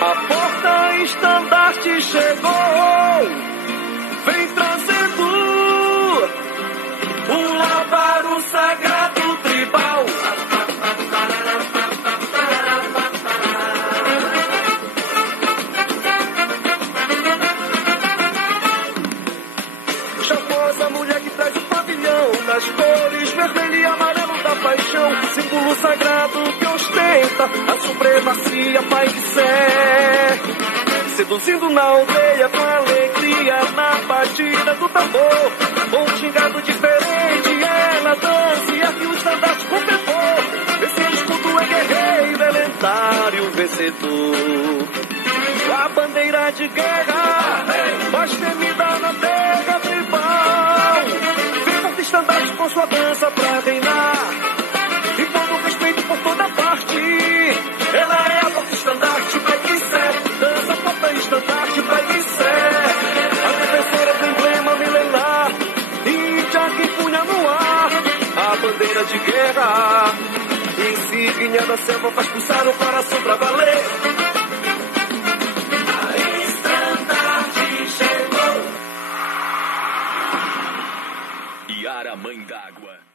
A porta-estandarte chegou, vem trazendo o lábaro sagrado tribal. Charmosa mulher que traz o pavilhão das cores vermelho e amarelo da paixão, símbolo sagrado que ostenta a supremacia Pai de Sé. Seduzindo na aldeia com alegria na batida do tambor, com um gingado diferente ela dança e ergue o estandarte com fervor. Esse escudo é guerreiro, é lendário, vencedor. A bandeira de guerra, mais temida na terra tribal, vem porta-estandarte com sua dança pra reinar, e todo respeito por toda parte. Ela é a porta-estandarte, Pai de Sé, dança porta-estandarte, Pai de Sé, a defensora do emblema milenar, índia que punha no ar a bandeira de guerra, insígnia da selva faz pulsar o coração pra valer. Yara, Mãe d'Água.